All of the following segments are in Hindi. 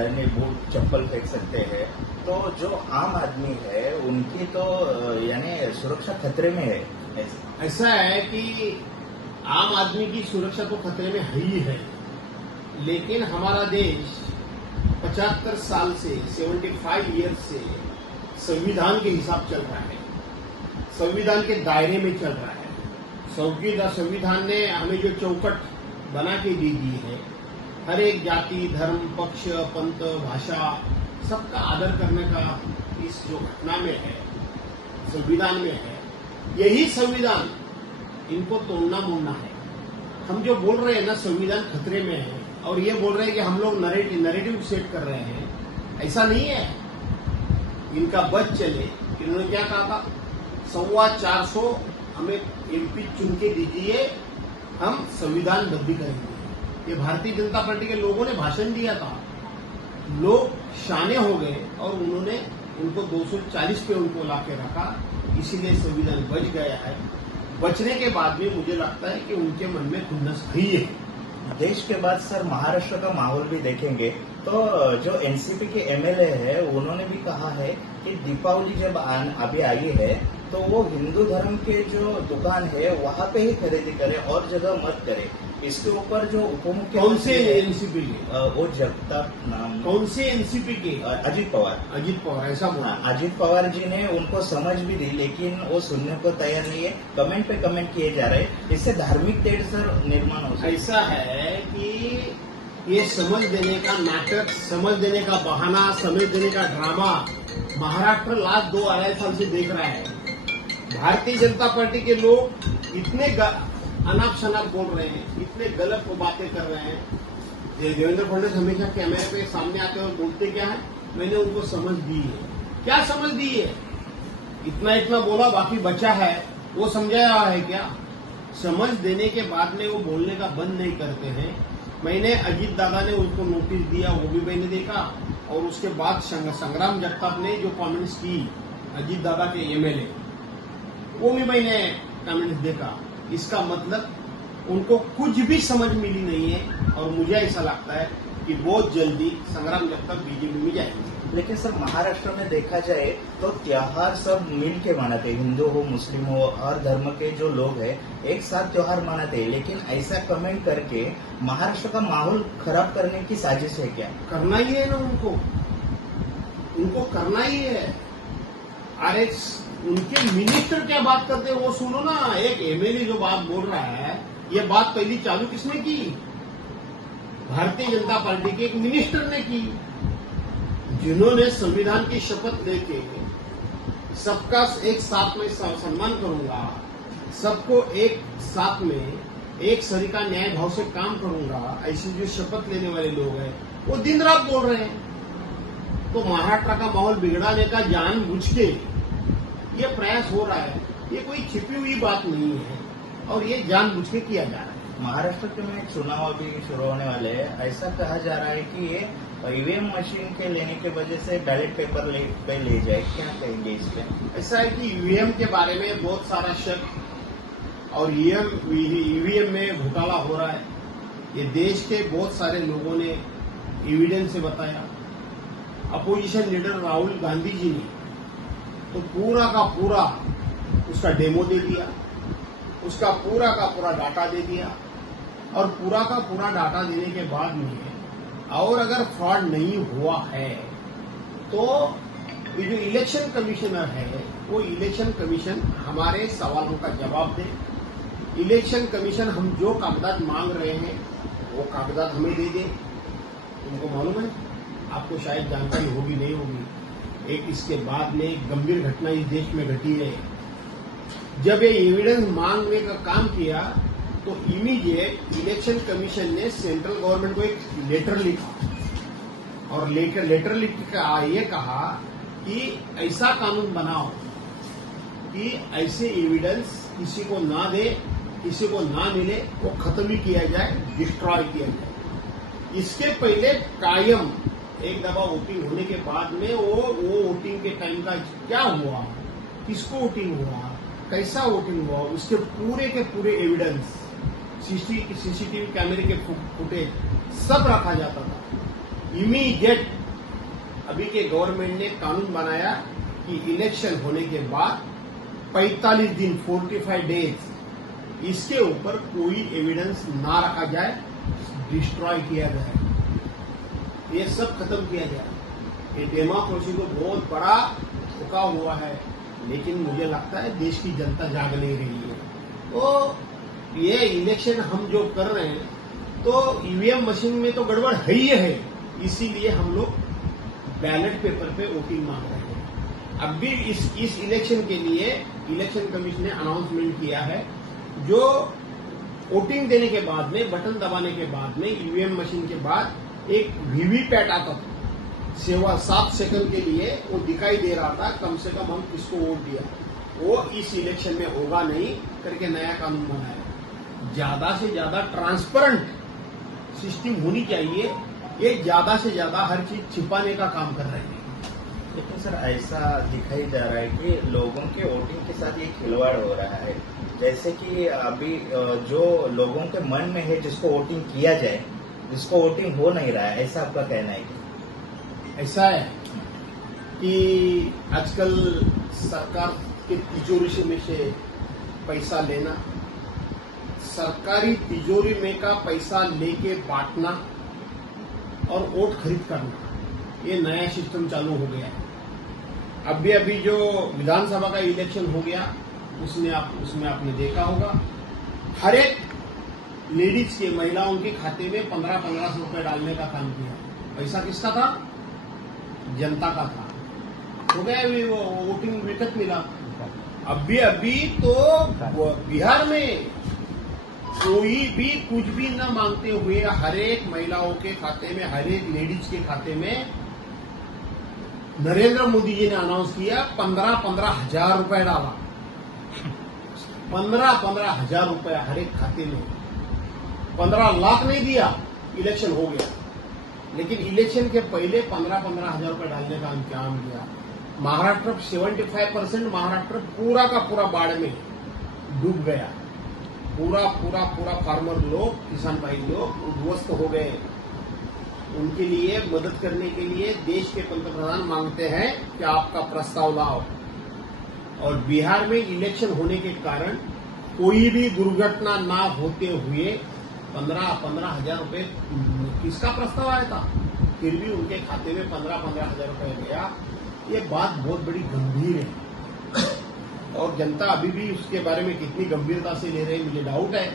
यानी बूट चप्पल फेंक सकते हैं, तो जो आम आदमी है उनकी तो यानी सुरक्षा खतरे में है। ऐसा है कि आम आदमी की सुरक्षा तो खतरे में है ही है, लेकिन हमारा देश 75 साल से 75 ईयर्स से संविधान के हिसाब चल रहा है, संविधान के दायरे में चल रहा है। संविधान ने हमें जो चौकट बना के दी दी है, हर एक जाति, धर्म, पक्ष, पंथ, भाषा सबका आदर करने का इस जो घटना में है, संविधान में है, यही संविधान इनको तोड़ना मोड़ना है। हम जो बोल रहे हैं ना संविधान खतरे में है, और ये बोल रहे हैं कि हम लोग नरेटिव सेट कर रहे हैं, ऐसा नहीं है। इनका बच चले, इन्होंने क्या कहा था, 425 हमें एमपी चुन के दीजिए, हम संविधान बदली करेंगे। ये भारतीय जनता पार्टी के लोगों ने भाषण दिया था, लोग शाने हो गए और उन्होंने उनको 240 पे उनको लाके रखा, इसीलिए संविधान बच गया है। बचने के बाद भी मुझे लगता है कि उनके मन में खुन्नस ही है। देश के बाद सर महाराष्ट्र का माहौल भी देखेंगे तो जो एनसीपी के एमएलए है उन्होंने भी कहा है कि दीपावली जब अभी आई है तो वो हिंदू धर्म के जो दुकान है वहां पे ही खरीदी करे और जगह मत करे। इसके ऊपर जो उपमुख्यमंत्री कौन से एनसीपी के, वो जगताप नाम, कौन से एनसीपी के, अजित पवार ऐसा बोला। अजित पवार जी ने उनको समझ भी दी, लेकिन वो सुनने को तैयार नहीं है। कमेंट पे कमेंट किए जा रहे हैं, इससे धार्मिक तेढ़ सर निर्माण हो सकता है। ऐसा है कि ये समझ देने का नाटक, समझ देने का बहाना, समझ देने का ड्रामा महाराष्ट्र लास्ट 2-2.5 साल से देख रहा है। भारतीय जनता पार्टी के लोग इतने अनाप शनाप बोल रहे हैं, इतने गलत बातें कर रहे हैं। देवेंद्र फडणवीस हमेशा कैमरे पे सामने आते और बोलते क्या है, मैंने उनको समझ दी है। क्या समझ दी है? इतना बोला, बाकी बचा है वो समझाया है क्या? समझ देने के बाद में वो बोलने का बंद नहीं करते हैं। मैंने अजीत दादा ने उनको नोटिस दिया, वो भी मैंने देखा, और उसके बाद संग्राम जगताप ने जो कमेंट्स की अजीत दादा के एमएलए, वो भी मैंने कमेंट्स देखा। इसका मतलब उनको कुछ भी समझ मिली नहीं है, और मुझे ऐसा लगता है कि बहुत जल्दी संग्राम जगताप बीजेपी में जाएंगे। लेकिन सर महाराष्ट्र में देखा जाए तो त्योहार सब मिल के मनाते, हिंदू हो, मुस्लिम हो, हर धर्म के जो लोग हैं एक साथ त्योहार मनाते हैं। लेकिन ऐसा कमेंट करके महाराष्ट्र का माहौल खराब करने की साजिश है क्या? करना ही है ना, उनको करना ही है। अरे उनके मिनिस्टर क्या बात करते हैं वो सुनो ना। एक एमएलए जो बात बोल रहा है, ये बात पहली चालू किसने की? भारतीय जनता पार्टी के एक मिनिस्टर ने की, जिन्होंने संविधान की शपथ लेके सबका एक साथ में सम्मान करूंगा, सबको एक साथ में एक सरीका न्याय भाव से काम करूंगा, ऐसी जो शपथ लेने वाले लोग हैं वो दिन रात बोल रहे हैं। तो महाराष्ट्र का माहौल बिगड़ाने का जानबूझ के ये प्रयास हो रहा है। ये कोई छिपी हुई बात नहीं है, और ये जानबूझ के किया जा रहा है। महाराष्ट्र में चुनाव अभी शुरू होने वाले हैं, ऐसा कहा जा रहा है कि ये ईवीएम मशीन के लेने के वजह से बैलेट पेपर पे ले जाए, क्या कहेंगे इस पे? ऐसा है कि ईवीएम के बारे में बहुत सारा शक, और ईवीएम में घोटाला हो रहा है। ये देश के बहुत सारे लोगों ने एविडेंस से बताया। अपोजिशन लीडर राहुल गांधी जी ने तो पूरा का पूरा उसका डेमो दे दिया, उसका पूरा का पूरा डाटा दे दिया, और पूरा का पूरा डाटा देने के बाद में और अगर फ्रॉड नहीं हुआ है तो ये जो इलेक्शन कमिश्नर है वो इलेक्शन कमीशन हमारे सवालों का जवाब दे। इलेक्शन कमीशन हम जो कागजात मांग रहे हैं वो कागजात हमें दे दे। तुमको मालूम है, आपको शायद जानकारी होगी नहीं होगी, एक इसके बाद में एक गंभीर घटना इस देश में घटी है। जब ये एविडेंस मांगने का काम किया तो इमीडिएट इलेक्शन कमीशन ने सेंट्रल गवर्नमेंट को एक लेटर लिखा, और लेटर लिख के ये कहा कि ऐसा कानून बनाओ कि ऐसे एविडेंस किसी को ना दे, किसी को ना मिले, वो खत्म ही किया जाए, डिस्ट्रॉय किया जाए। इसके पहले कायम एक दफा वोटिंग होने के बाद में वो वोटिंग के टाइम का क्या हुआ, किसको वोटिंग हुआ, कैसा वोटिंग हुआ, उसके पूरे के पूरे एविडेंस, सीसीटीवी कैमरे के फुटेज सब रखा जाता था। इमीडिएट अभी के गवर्नमेंट ने कानून बनाया कि इलेक्शन होने के बाद 45 दिन 45 डेज इसके ऊपर कोई एविडेंस ना रखा जाए, डिस्ट्रॉय किया जाए, ये सब खत्म किया जाए। ये डेमोक्रेसी को बहुत बड़ा धोखा हुआ है, लेकिन मुझे लगता है देश की जनता जाग नहीं रही है। तो ये इलेक्शन हम जो कर रहे हैं तो ईवीएम मशीन में तो गड़बड़ है ही है, इसीलिए हम लोग बैलेट पेपर पे वोटिंग मांग रहे हैं। अब भी इस इलेक्शन के लिए इलेक्शन कमीशन ने अनाउंसमेंट किया है, जो वोटिंग देने के बाद में बटन दबाने के बाद में ईवीएम मशीन के बाद एक वीवीपैट आता था, 7 सेकंड के लिए वो दिखाई दे रहा था कम से कम हम किसको वोट दिया, वो इस इलेक्शन में होगा नहीं करके नया कानून बनाया। ज्यादा से ज्यादा ट्रांसपेरेंट सिस्टम होनी चाहिए, ये ज्यादा से ज्यादा हर चीज छिपाने का काम कर रहे हैं। लेकिन सर ऐसा दिखाई जा रहा है कि लोगों के वोटिंग के साथ ये खिलवाड़ हो रहा है, जैसे कि अभी जो लोगों के मन में है जिसको वोटिंग किया जाए, जिसको वोटिंग हो नहीं रहा है, ऐसा आपका कहना है? ऐसा है कि आजकल सरकार के तिजोरी में से पैसा लेना, सरकारी तिजोरी में का पैसा लेके बांटना और वोट खरीद करना, ये नया सिस्टम चालू हो गया है। अभी जो विधानसभा का इलेक्शन हो गया उसमें आपने देखा होगा, हर एक लेडीज के, महिलाओं के खाते में 1500 रुपए डालने का काम किया। पैसा किसका था? जनता का था। हो गया वो वोटिंग विकट मिला। अभी तो बिहार में कोई भी कुछ भी न मांगते हुए हर एक महिलाओं के खाते में, हर एक लेडीज के खाते में नरेंद्र मोदी जी ने अनाउंस किया 15 हजार रुपए डाला। 15 हजार रुपए हर एक खाते में। 15 लाख नहीं दिया, इलेक्शन हो गया, लेकिन इलेक्शन के पहले 15 हजार रुपए डालने का काम किया। महाराष्ट्र 75% महाराष्ट्र पूरा का पूरा बाढ़ में डूब गया। पूरा फार्मर लोग, किसान भाई लोग उद्ध्वस्त हो गए। उनके लिए मदद करने के लिए देश के पंतप्रधान मांगते हैं कि आपका प्रस्ताव लाओ। और बिहार में इलेक्शन होने के कारण कोई भी दुर्घटना ना होते हुए 15 हजार रुपए किसका प्रस्ताव आया था, फिर भी उनके खाते में 15 हजार रुपए गया। ये बात बहुत बड़ी गंभीर है और जनता अभी भी उसके बारे में कितनी गंभीरता से ले रही है मुझे डाउट है।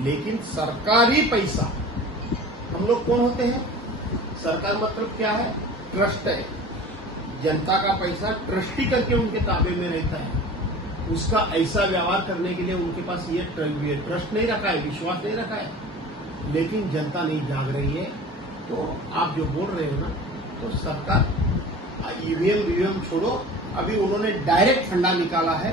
लेकिन सरकारी पैसा, हम लोग कौन होते हैं? सरकार मतलब क्या है? ट्रस्ट है। जनता का पैसा ट्रस्टी करके उनके ताबे में रहता है। उसका ऐसा व्यवहार करने के लिए उनके पास ये ट्रस्ट नहीं रखा है, विश्वास नहीं रखा है, लेकिन जनता नहीं जाग रही है। तो आप जो बोल रहे हो ना, तो सरकार ईवीएम छोड़ो, अभी उन्होंने डायरेक्ट फंडा निकाला है।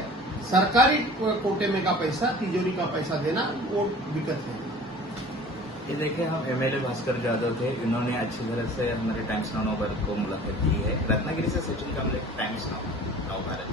सरकारी कोटे में का पैसा, तिजोरी का पैसा देना वो दिक्कत है। ये देखिए, हम एमएलए भास्कर यादव थे, इन्होंने अच्छी तरह से हमारे टाइम्स नाउ को मुलाकात की है। रत्नागिरी से सचिन कामले, टाइम्स नाउ भारत।